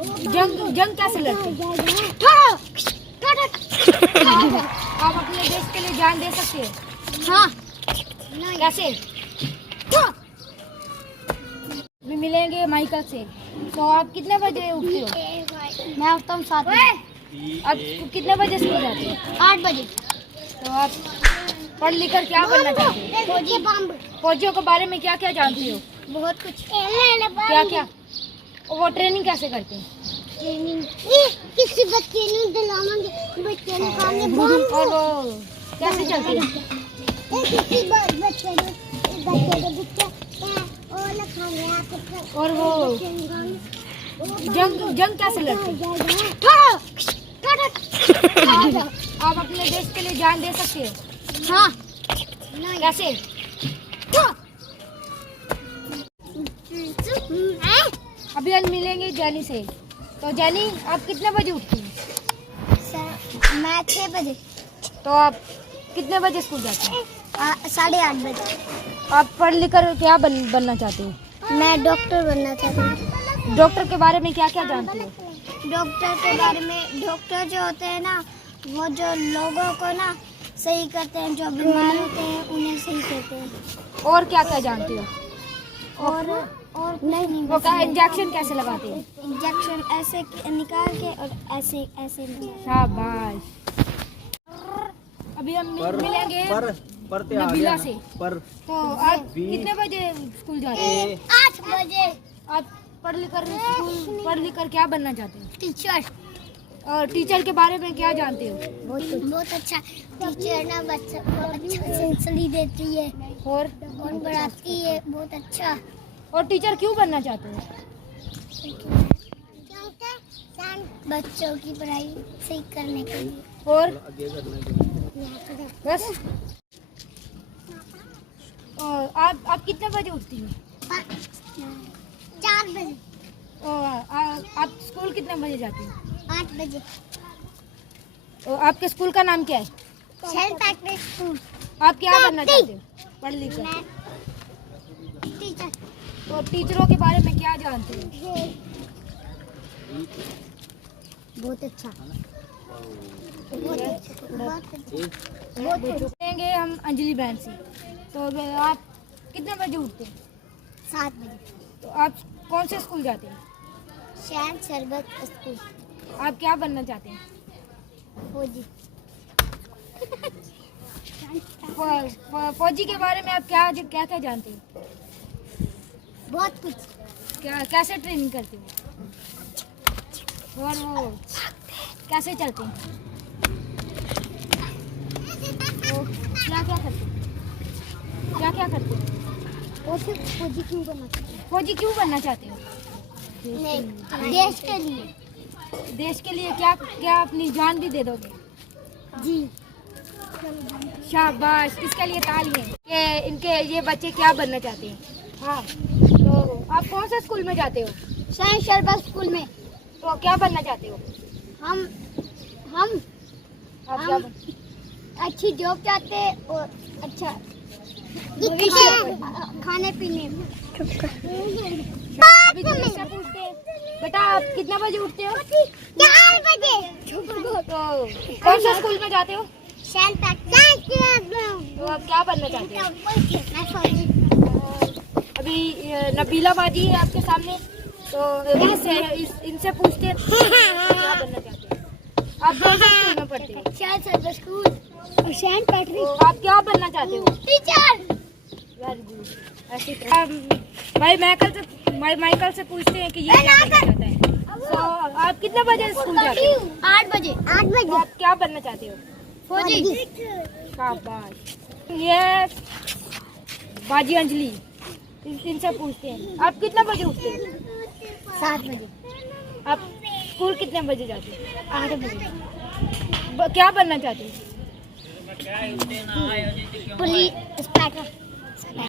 जंग कैसे लड़ते हैं? आप अपने देश के लिए जान दे सकते हैं? हाँ। कैसे? भी मिलेंगे माइकल से। तो आप कितने बजे उठते हो? मैं उठता हूँ 7 बजे। आप कितने बजे स्कूल जाते हो? 8 बजे। तो आप पढ़ लिख कर क्या बनना चाहते हो? फौजी। फौजियों के बारे में क्या क्या जानते हो? बहुत कुछ। क्या क्या? वो ट्रेनिंग कैसे करते हैं? ट्रेनिंग किसी बच्चे ने दिलावांगे, बच्चे ने खाने बम। और वो कैसे चलते हैं? किसी बच्चे ने और खाने आके। और वो जंग कैसे लड़ते हैं? आप अपने देश के लिए जान दे सकते हो? हाँ। कैसे? अभी हम मिलेंगे जैनी से। तो जैनी, आप कितने बजे उठती हैं? मैं 6 बजे। तो आप कितने बजे स्कूल जाते हैं? 8:30 बजे। आप पढ़ लिख कर क्या बनना चाहते हो? मैं डॉक्टर बनना चाहती हूँ। डॉक्टर के बारे में क्या क्या जानते हो? डॉक्टर के बारे में, डॉक्टर जो होते हैं ना, वो जो लोगों को ना सही करते हैं, जो बीमार होते हैं उन्हें सही करते हैं। और क्या क्या जानते हो? और नहीं, वो क्या इंजेक्शन कैसे लगाते हो? इंजेक्शन ऐसे निकाल के और ऐसे ऐसे शाबाश। अभी हम मिलेंगे नबीला से। तो आप कितने बजे स्कूल जाते हैं? 8 बजे। आप पढ़ लिख कर क्या बनना चाहते हैं? टीचर। और टीचर के बारे में क्या जानते हो? बहुत अच्छा टीचर ना बच्चों को अच्छा सेंसली देती है और पढ़ाती है बहुत अच्छा। और टीचर क्यों बनना चाहते हो? बच्चों की पढ़ाई सही करने के लिए। और बस। और आप कितने बजे उठती हैं? 4 बजे। और आप स्कूल कितने बजे जाती हैं? 8 बजे। और आपके स्कूल का नाम क्या है? Saint Patrick school. आप क्या बनना चाहते हो पढ़ लिख कर? टीचर। तो टीचरों के बारे में क्या जानते हो? बहुत अच्छा। पूछेंगे हम अंजलि बहन से। तो आप कितने बजे उठते हैं? 7 बजे। तो आप कौन से स्कूल जाते हैं? सेंट सरबत स्कूल। आप क्या बनना चाहते हैं? फौजी। फौजी के बारे में आप क्या क्या जानते हैं? बहुत कुछ। कैसे ट्रेनिंग करते हो? और वो कैसे चलते हैं? वो क्या क्या करते हैं? क्या क्या करते हैं? और फिर फौजी क्यों बनना चाहते हैं? फौजी क्यों बनना चाहते हो? नहीं, देश के लिए। देश के लिए क्या क्या अपनी जान भी दे दोगे? जी। शाबाश, इसके लिए तालियां। कि इनके ये बच्चे क्या बनना चाहते हैं? हाँ। तो आप कौन से स्कूल में जाते हो? सेंट सरबत स्कूल में। तो क्या बनना चाहते हो? हम आप क्या अच्छी जॉब चाहते हैं और अच्छा खाने पीने में। अभी तो इससे पूछते हैं, बेटा आप कितने बजे उठते हो? 4 बजे। तो कौन सा स्कूल में जाते हो? Saint Patrick. तो आप क्या बनना चाहते हो? मैं फौजी। अभी नबीला बाजी है आपके सामने। तो इनसे पूछते हैं क्या बनना चाहते हैं? आप कौन से स्कूल में पढ़ते हो? सेंट सरबत स्कूल और सेंट पैट्रिक। तो आप क्या बनना चाहते हो? टीचर। Very good. ऐसी भाई माइकल से पूछते हैं कि ये क्या बनना चाहता है। तो आप कितने बजे स्कूल जाते हो? 8 बजे। 8 बजे। तो आप क्या बनना चाहते हो? फौजी। शाबाश। ये बाजी अंजलि, इनसे पूछते हैं आप कितने बजे उठते हो? 7 बजे। आप स्कूल कितने बजे जाते हो? 8 बजे। क्या बनना चाहते हो? Police inspector.